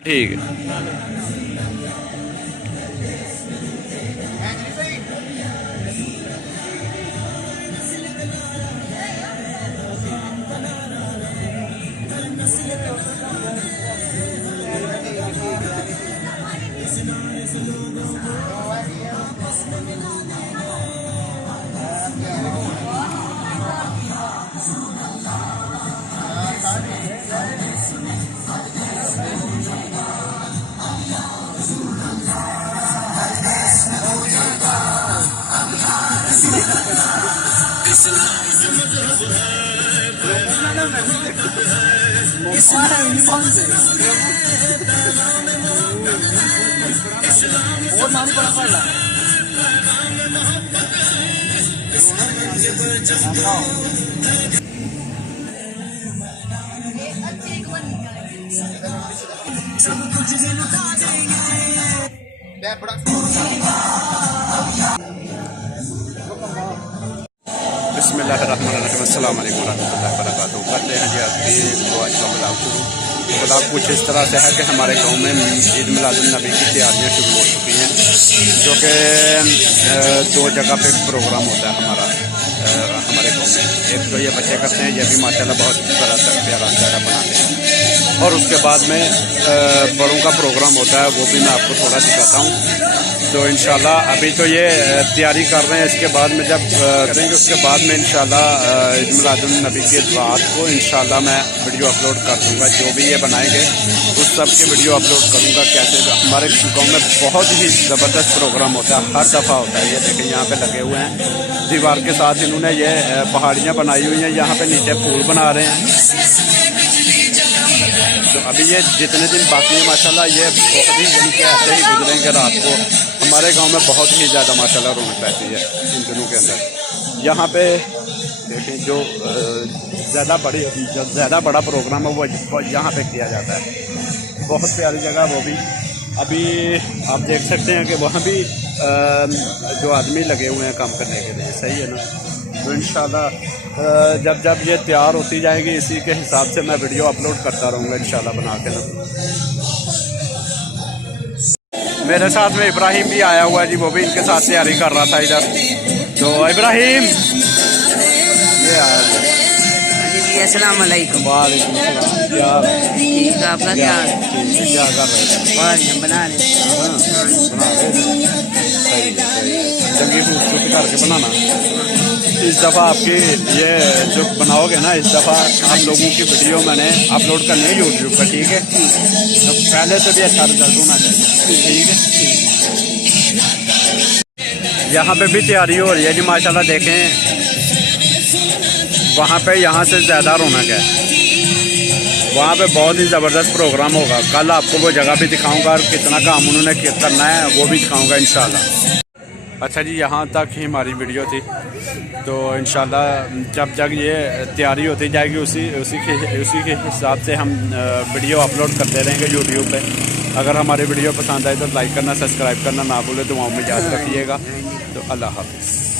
ठीक है। बिस्मिल्लाहिर्रहमानिर्रहीम, अस्सलाम वालेकुम रहमतुल्लाहि व बरकातहू। करते हैं जी आपकी दुआ का ब्लॉग शुरू। ब्लॉग कुछ इस तरह से है कि हमारे गांव में ईद मिलादुन्नबी की तैयारियां शुरू हो चुकी हैं, जो कि 2 जगह पे प्रोग्राम होता है हमारा हमारे गांव में। एक तो ये बच्चे करते हैं, ये भी माशाल्लाह बहुत तरह से प्यारा प्यारा बनाते हैं, और उसके बाद में बड़ों का प्रोग्राम होता है, वो भी मैं आपको थोड़ा दिखाता हूँ। तो इंशाल्लाह अभी तो ये तैयारी कर रहे हैं, इसके बाद में जब करेंगे उसके बाद में इंशाल्लाह ईद मिलादुन्नबी की रात को इंशाल्लाह मैं वीडियो अपलोड कर दूँगा। जो भी ये बनाएंगे उस सब की वीडियो अपलोड करूँगा। कैसे हमारे गाँव में बहुत ही ज़बरदस्त प्रोग्राम होता है, हर दफ़ा होता है। ये देखें यहाँ पे लगे हुए हैं दीवार के साथ, इन्होंने ये पहाड़ियाँ बनाई हुई हैं, यहाँ पे नीचे पुल बना रहे हैं। तो अभी ये जितने दिन बाकी है माशाल्लाह, ये बहुत ही दिन के ऐसे ही गुजरेंगे। रात को हमारे गांव में बहुत ही ज़्यादा माशाल्लाह रौनक रहती है इन दिनों के अंदर। यहाँ पे देखें जो ज़्यादा बड़ा प्रोग्राम है वो यहाँ पे किया जाता है। बहुत प्यारी जगह वो भी। अभी आप देख सकते हैं कि वहाँ भी जो आदमी लगे हुए हैं काम करने के लिए, सही है ना। तो इंशाल्लाह जब ये तैयार होती जाएगी, इसी के हिसाब से मैं वीडियो अपलोड करता रहूँगा इंशाल्लाह बना के ना। मेरे साथ में इब्राहिम भी आया हुआ है जी, वो भी इनके साथ तैयारी कर रहा था इधर। तो इब्राहिम ये आया जी। अस्सलाम वालेकुम। वालेकुम सलाम। यार ठीक है, आपका क्या हाल? क्या कर रहे थे? बना रहे। बना रहे थे। सही चंगी खूबसूरती करके बनाना। इस दफ़ा आपकी ये जो बनाओगे ना, इस दफ़ा आप लोगों की वीडियो मैंने अपलोड करनी है यूट्यूब पर, ठीक है। तो पहले से भी अच्छा रिजल्ट होना चाहिए, ठीक है। यहाँ पे भी तैयारी हो रही है जी माशाल्लाह। देखें वहाँ पे यहाँ से ज़्यादा रौनक है, वहाँ पे बहुत ही ज़बरदस्त प्रोग्राम होगा। कल आपको वो जगह भी दिखाऊंगा और कितना काम उन्होंने करना है वो भी दिखाऊंगा इंशाल्लाह। अच्छा जी, यहाँ तक ही हमारी वीडियो थी। तो इंशाल्लाह जब ये तैयारी होती जाएगी उसी के हिसाब से हम वीडियो अपलोड करते रहेंगे यूट्यूब पे। अगर हमारी वीडियो पसंद आए तो लाइक करना, सब्सक्राइब करना ना भूलें। दुआओं में याद रखिएगा। तो अल्लाह हाफ़िज़।